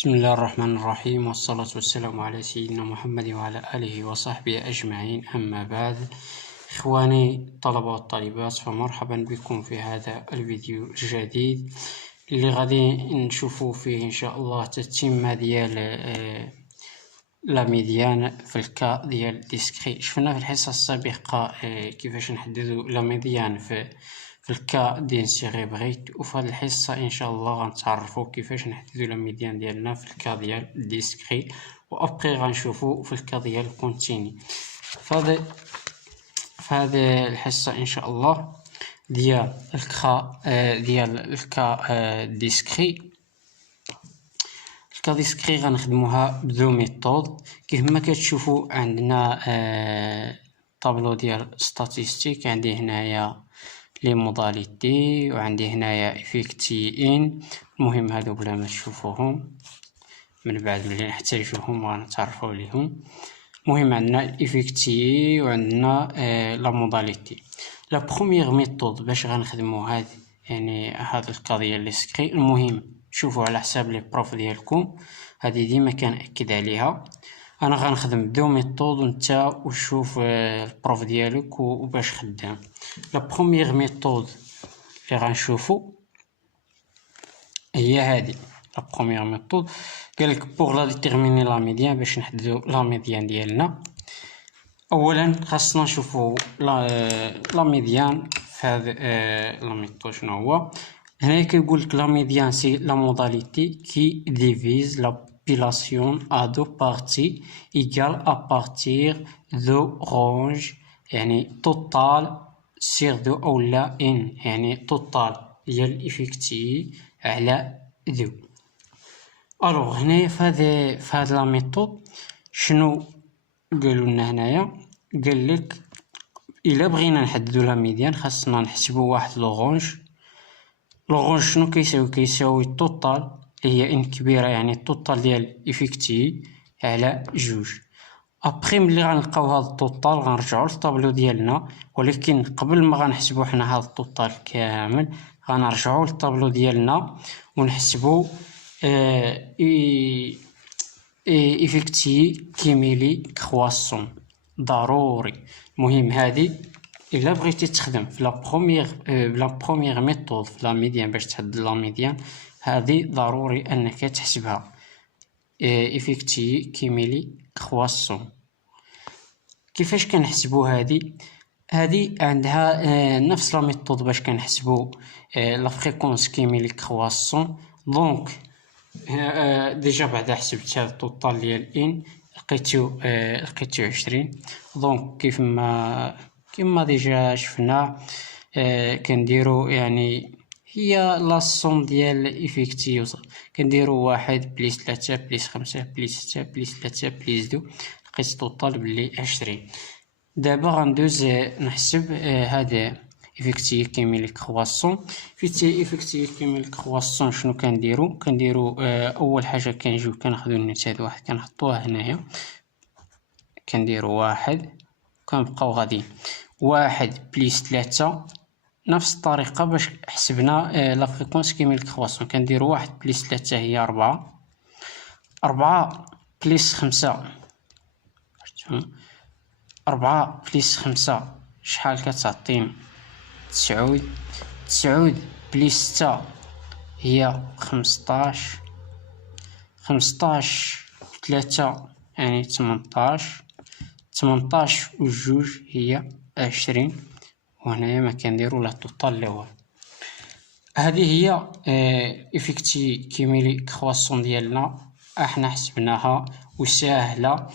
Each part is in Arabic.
بسم الله الرحمن الرحيم، والصلاة والسلام على سيدنا محمد وعلى آله وصحبه أجمعين. أما بعد، إخواني الطلبة والطالبات، فمرحبا بكم في هذا الفيديو الجديد اللي غادي نشوفوا فيه إن شاء الله تتمة ديال لا ميديان في الكا ديال ديسكري. شفنا في الحصة السابقة كيفاش نحددو لا ميديان في الكا ديال سيغيبغيت، وفي هذه الحصة ان شاء الله غنتعرفوا كيفاش نحددو لا ميديان ديالنا في الكا ديال ديسكري، وابري غنشوفو في الكا ديال كونتيني. في هذه الحصة ان شاء الله ديال الكا ديسكري. الكا ديسكري غنخدموها بدو ميثود. كيف ما كتشوفوا عندنا طابلو ديال ستاتيستيك، عندي هنايا لي موداليتي وعندي هنايا افيكتي ان. المهم هادو بلا ما تشوفوهم، من بعد ملي نحتاجوهم غنتعرفوا عليهم. المهم عندنا الافيكتي وعندنا لا موداليتي. لا بروميير ميثود باش غنخدموا هاد القضيه اللي سكري. المهم شوفوا على حساب لي بروف ديالكم، هذه ديما كنأكد عليها. انا غنخدم بدو ميثود وانت وشوف البروف ديالك وباش خدام. لا بروميير ميثود اللي غنشوفو هي هذه. لا بروميير ميثود قالك بوغ لا ديتيرميني لا ميديان، باش نحددو لا ميديان ديالنا. اولا خاصنا نشوفو لا ميديان في هذا لا ميثود. شنو هو هنا؟ كيقولك لا ميديان سي لا موداليتي كي ديفيز لا population à deux parties égales à partir de range، يعني total sur deux أو لا n، يعني total ديال الإفكتي على دو. ألوغ هنايا في هاد لا ميثود شنو قالوا لنا هنايا؟ قالك إلا بغينا نحددو لا ميديان خاصنا نحسبو واحد لوغونج. لوغونج شنو كيساوي التوتال اللي هي ان كبيره، يعني التوتال ديال افيكتي على جوج. ابخي ملي غنلقاو هذا التوتال غنرجعوا للطابلو ديالنا، ولكن قبل ما غنحسبوا حنا هذا التوتال كامل غنرجعوا للطابلو ديالنا ونحسبوا افيكتي كيميلي كرواسون ضروري. المهم هذه الا بغيتي تخدم في لا بروميير ميثود في لا ميديان باش تحدد لا ميديان، هذه ضروري انك تحسبها. افيكتي كيميلي كرواسون. كيفاش كنحسبوا هذه عندها نفس لا ميثود باش كنحسبوا لا فريكونس كيميلي كرواسون. دونك ديجا بعدا حسبت هذا التوتال ديال ان لقيتو 20. دونك كيما ديجا شفنا كنديرو، يعني هي لاصوم ديال افيكتي كنديرو 1 بليس 3 بليس 5 بليس 6 بليس 3 بليس 2، لقيت توتال بلي 20. دابا غندوز نحسب هذا افيكتي كيميلي كرواسون. افيكتي كيميلي كرواسون شنو كنديرو اول حاجه كنجيو كناخذوا النتاج واحد كنحطوها هنايا، كنديرو 1 كنبقاو غاديين 1 بليس 3. نفس الطريقه باش حسبنا لا فريكونس كيميلي كرواسون كنديرو 1 بليس 3 هي 4 بليس 5. 4 بليس 5 شحال كتعطينا؟ 9 بليس 6 هي 15 3 يعني 18 وجوج هي 20. وهنايا ما كنديرو لا توتال الاول. هذه هي افيكتي كيميلي كرواسون ديالنا، احنا حسبناها وسهله.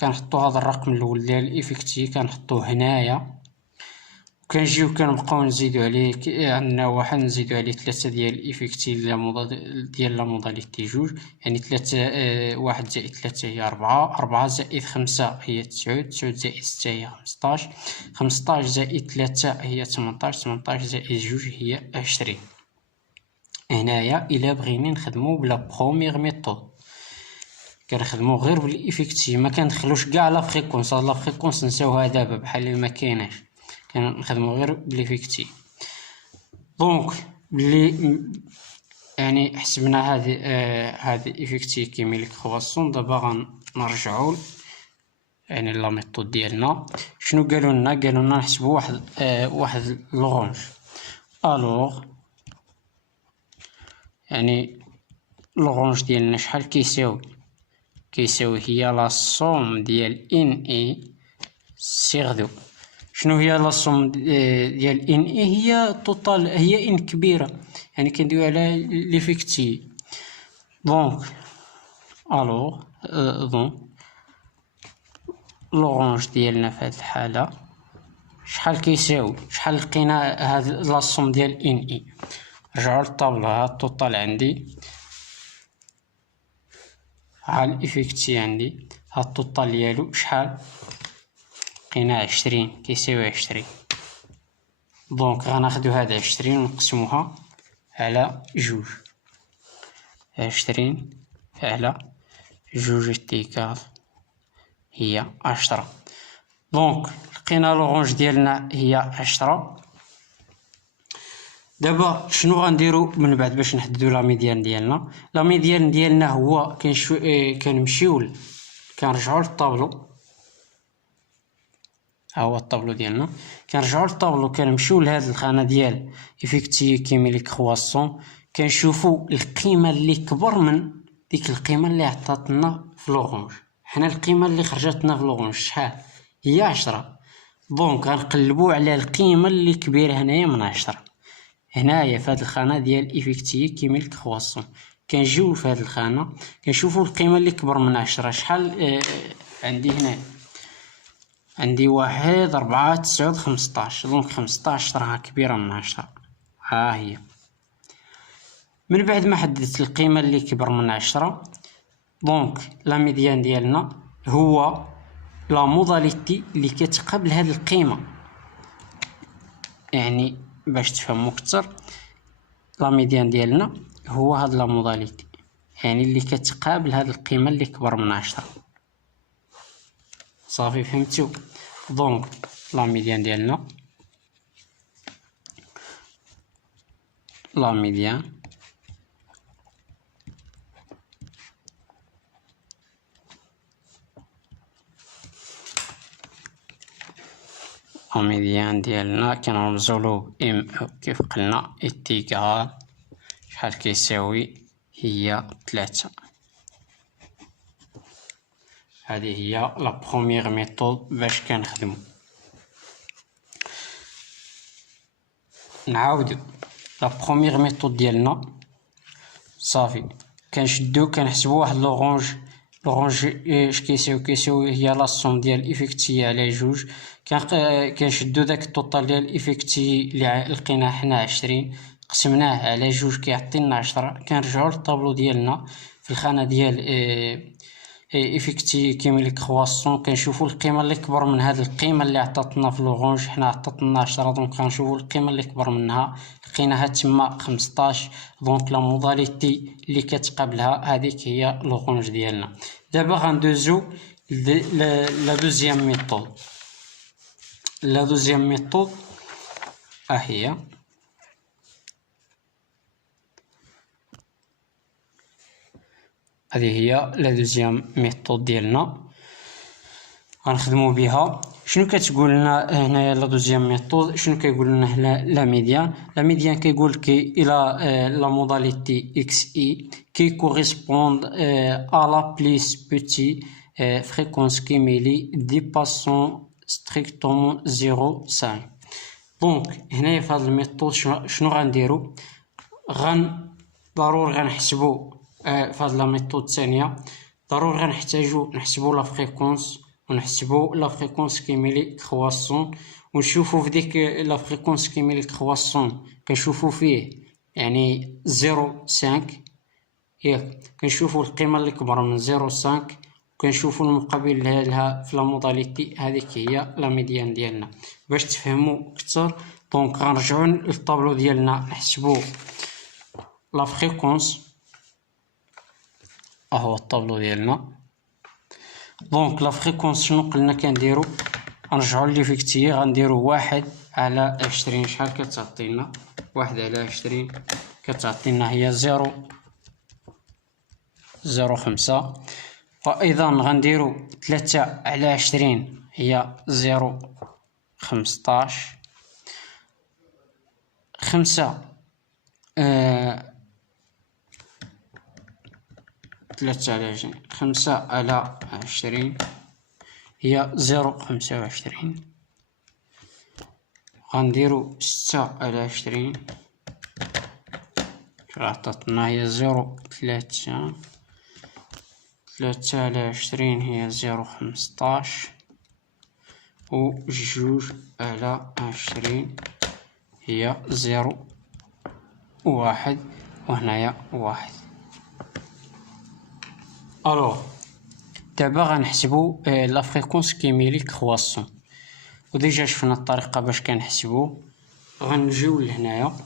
كنحطوا هذا الرقم الاول ديال الافيكتي كنحطوه هنايا، وكنجيو كنبقاو نزيدو عليه. عندنا واحد نزيدو عليه 3 ديال الافيكتي ديال لا موداليتي جوج، يعني 3 1 زائد 3 هي 4 زائد 5 هي 9 زائد 6 هي 15 زائد 3 هي 18 زائد جوج هي 20. هنايا الا بغينا نخدمو بلا بروميير ميثود كنخدمو غير بالافيكتي، ما كندخلوش كاع لا فريكونس. لا فريكونس نساوها دابا بحال اللي ما كايناش، كنخدمو غير بالافيكتي. دونك بلي يعني حسبنا هذه افكتي كيميليك كرواسون. دابا غنرجعوا يعني لا ميثود ديالنا. شنو قالوا لنا نحسبوا واحد لورانج. الوغ يعني لورانج ديالنا شحال كيساوي هي لا صوم ديال ان اي سيغ دو. شنو هي لا صوم ديال ان اي؟ هي توتال، هي ان كبيره، يعني كندويو على ليفيكتي. دونك الوغ لورانج ديالنا في هاد الحاله شحال كيساوي، شحال لقينا هاد لا صوم ديال ان اي. رجعوا للطابلو. ها التوتال عندي، ها الافيكتي عندي، ها التوتال ديالو شحال لقينا 20 كيساوي 20. دونك غناخدو هاد 20 ونقسموها على جوج. 20 على جوج اتيكال هي 10. دونك لقينا لورانج ديالنا هي 10. دابا شنو غنديرو من بعد باش نحددو لا ميديان ديالنا؟ لا ميديان ديالنا هو كنمشيو كنرجعو للطابلو. ها هو الطابلو ديالنا. كنرجعو للطابلو كنمشيو لهاد الخانه ديال افيكتي كيميليك كرواسون، كنشوفو القيمه اللي كبر من ديك القيمه اللي عطاتنا في لورانج. حنا القيمه اللي خرجتنا في لورانج شحال؟ هي 10. دونك غنقلبو على القيمه اللي كبيره هنايا من 10. هنايا في هاد الخانه ديال افيكتي كيميليك كرواسون كنجيو في هاد الخانه كنشوفو القيمه اللي كبر من 10 شحال. عندي هنا عندي 1 4 9 15. دونك 15 راها كبيره من 10. ها هي. من بعد ما حددت القيمه اللي كبر من 10، دونك لا ميديان ديالنا هو لا موداليتي اللي كتقابل هاد القيمه. يعني باش تفهموا اكثر، لا ميديان ديالنا هو هاد لا موداليتي، يعني اللي كتقابل هاد القيمه اللي كبر من 10. صافي فهمتوا؟ دونك لا ميديان ديالنا لا ميديان ديالنا كنرمزولو ام او كيف قلنا اتيكال شحال كيساوي هي 3. هذه هي لا بروميير ميثود باش كنخدمو. نعاودو لا بروميير ميثود ديالنا. صافي كنشدو كنحسبو واحد لورانج اش كيساوي هي لا صوم ديال افيكتي على جوج. كنشدو داك التوتال ديال افيكتي اللي لقيناه حنا 20 قسمناه على جوج كيعطينا 10. كنرجعو للطابلو ديالنا في الخانه ديال افيكتي كيميليك كرواسون كنشوفو القيمه اللي كبر من هاد القيمه اللي عطاتنا في لورانج. حنا عطاتنا 10، دونك غنشوفو القيمه اللي كبر منها لقيناها تما 15. دونك لا موداليتي اللي كتقابلها هذيك هي لورانج ديالنا. دابا غندوزو لا دوزيام ميثود. لا دوزيام ميثود هي هذه هي لا دوزيام ميثود ديالنا غنخدمو بها. شنو كتقول لنا هنايا لا دوزيام ميثود؟ شنو كيقول لنا هنا لا ميديان؟ لا ميديان كيقول كي الى لا موداليتي اكس اي كي كوريسبوند ا لا بليس بوتي فريكونس كيميلي ديباسون ستريكتومون 0.5. دونك هنايا في هاد الميثود شنو غنديرو؟ ضروري غنحسبو في هاد لا ميثود الثانيه ضروري غنحتاجو نحسبو لا فريكونس ونحسبو لا فريكونس كيميليك كرواسون ونشوفو في ديك لا فريكونس كيميليك كرواسون كنشوفو فيه يعني 0.5 ياك. كنشوفو القيمه اللي كبر من 0.5 وكنشوفو المقابل لها في لا موداليتي. هذيك هي لا ميديان ديالنا. باش تفهموا اكثر دونك غنرجعو للطابلو ديالنا نحسبو لا فريكونس. هو الطابلو ديالنا. دونك لا فريكونس شنو قلنا كنديرو؟ غنرجعو ليفيكتي غنديرو 1 على 20. شحال كتعطينا 1 على 20؟ كتعطينا هي 0.05. وأيضا غنديرو 3/20 هي 0.15. 5/20 هي 0.25. غنديرو 6/20 عطاتنا هي 0.3. 3/20 هي 0.15. و 2/20 هي 0.1. وهنايا 1. الوغ دابا غنحسبو لا فريكونس كيميلي كرواسون. وديجا شفنا الطريقه باش كنحسبو. غنجيو لهنايا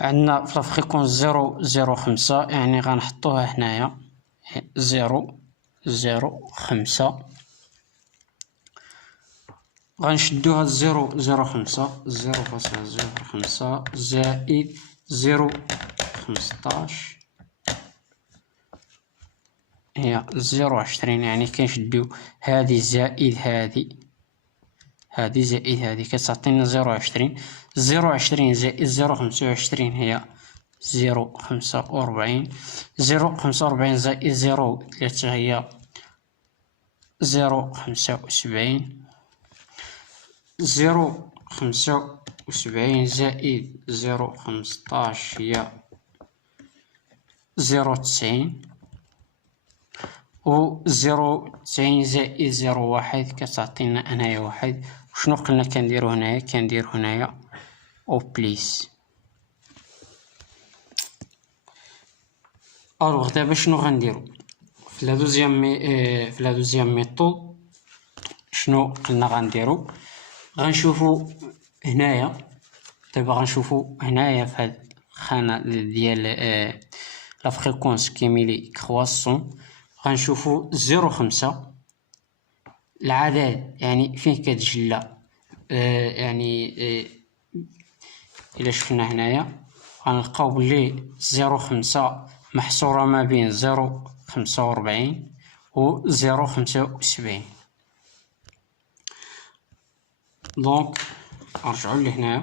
عندنا في لا فريكونس 0.05 يعني غنحطوها هنايا 0.05. غنشدوها 0.05 زائد 0.15 هي 0.20. يعني كنشدو هذه زائد هذه زائد هذه كتعطينا 0.20. 0.20 زائد 0.25 هي 0.45. 0.45 زائد 0.3 هي 0.75. 0.75 زائد 0.15 هي 0.90. و 0.90 زائد 0.1 كتعطينا هنايا 1. وشنو قلنا كنديرو هنايا؟ كندير هنايا او بليس. الوغ دابا شنو غنديرو في لا دوزيام ميثود؟ شنو قلنا غنديرو؟ غنشوفو هنايا. دابا غنشوفو هنايا في هاد الخانه ديال لا فريكونس كيميلي كرواسون. غنشوفو 0.5 العدد يعني فين كتجلى. يعني إلا شفنا هنايا غنلقاو بلي 0.5 محصورة ما بين 0.45 و 0.75. دونك نرجعو لهنايا.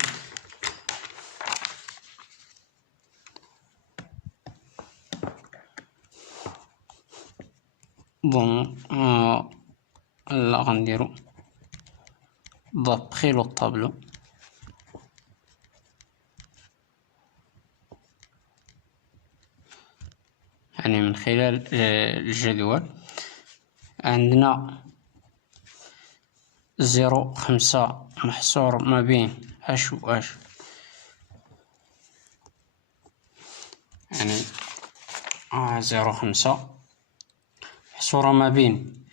بون لا غنديرو دابخي لو طابلو. يعني من خلال الجدول عندنا 0.5 محصور ما بين اش و اش. يعني 0.5 محصورة ما بين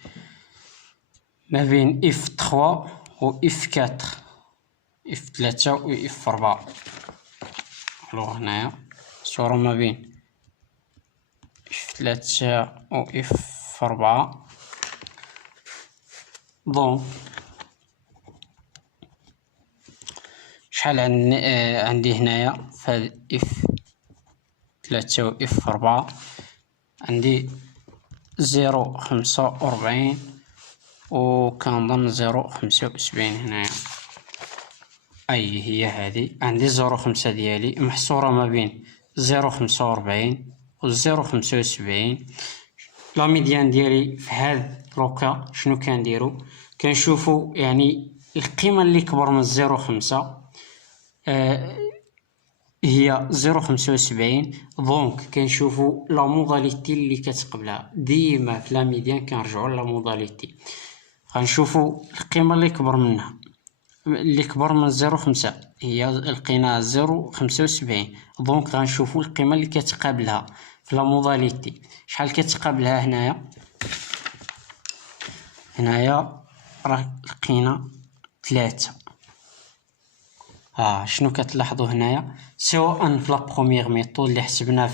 اف 3 و اف 4. اف 3 و اف 4. الوغ هنايا محصورة ما بين اف 3 و اف 4. دونك شحال عندي هنايا فهاد اف 3 و اف 4 عندي 0.45 و كنظن 0.75 هنايا. هي هادي عندي 0.5 ديالي محصورة ما بين 0.45 و 0.75. لا ميديان ديالي في هاد لوكا شنو كنديرو؟ كنشوفو يعني القيمة اللي كبر من 0.5 هي 0.75. دونك كنشوفو لا موداليتي اللي كتقبلها. ديما في لا ميديان كنرجعو لا موداليتي. غنشوفو القيمة اللي كبر منها. اللي كبر من 0.5 هي لقينا 0.75. دونك غنشوفو القيمة اللي كتقابلها في لا موداليتي. شحال كتقابلها هنايا راه لقينا 3. شنو كتلاحظوا هنايا؟ سواء في لا بروميير ميثود اللي حسبنا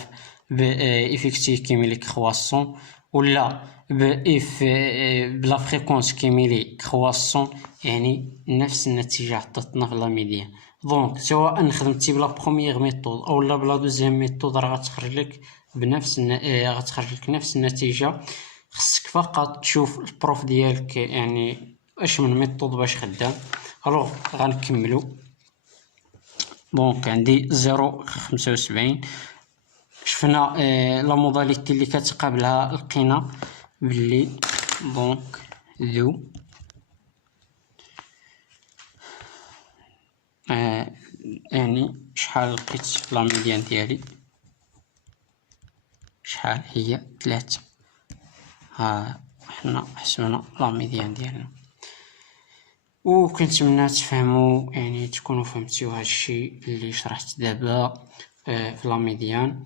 بإفكتيف كيميلي كرواسون ولا بلا فريكونس كيميلي كرواسون، يعني نفس النتيجة عطاتنا في لا ميديان. دونك سواء خدمتي بلا بروميير ميثود او لا بلا دوزيام ميثود راه غتخرج لك بنفس غتخرج لك نفس النتيجه. خصك فقط تشوف البروف ديالك يعني اش من ميثود باش خدام. الوغ غنكملو. دونك عندي 0.75 شفنا لا موداليتي اللي كتقابلها لقينا بلي دونك ذو يعني شحال لقيت لا ميديان ديالي شحال هي 3. ها حنا حسبنا لا ميديان ديالنا، وكنتمنى تفهموا يعني تكونوا فهمتوا هادشي اللي شرحت دابا في لا ميديان.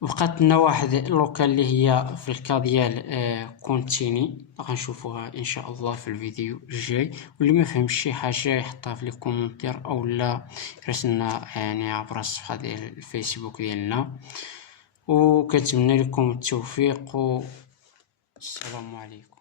بقات لنا واحد لوكال اللي هي في الكا ديال كونتيني، غنشوفوها ان شاء الله في الفيديو الجاي. واللي ما فهمش شي حاجه يحطها في لي كومونتير او لا يرسلنا يعني عبر الصفحه ديال الفيسبوك ديالنا. وكنتمنى لكم التوفيق والسلام عليكم.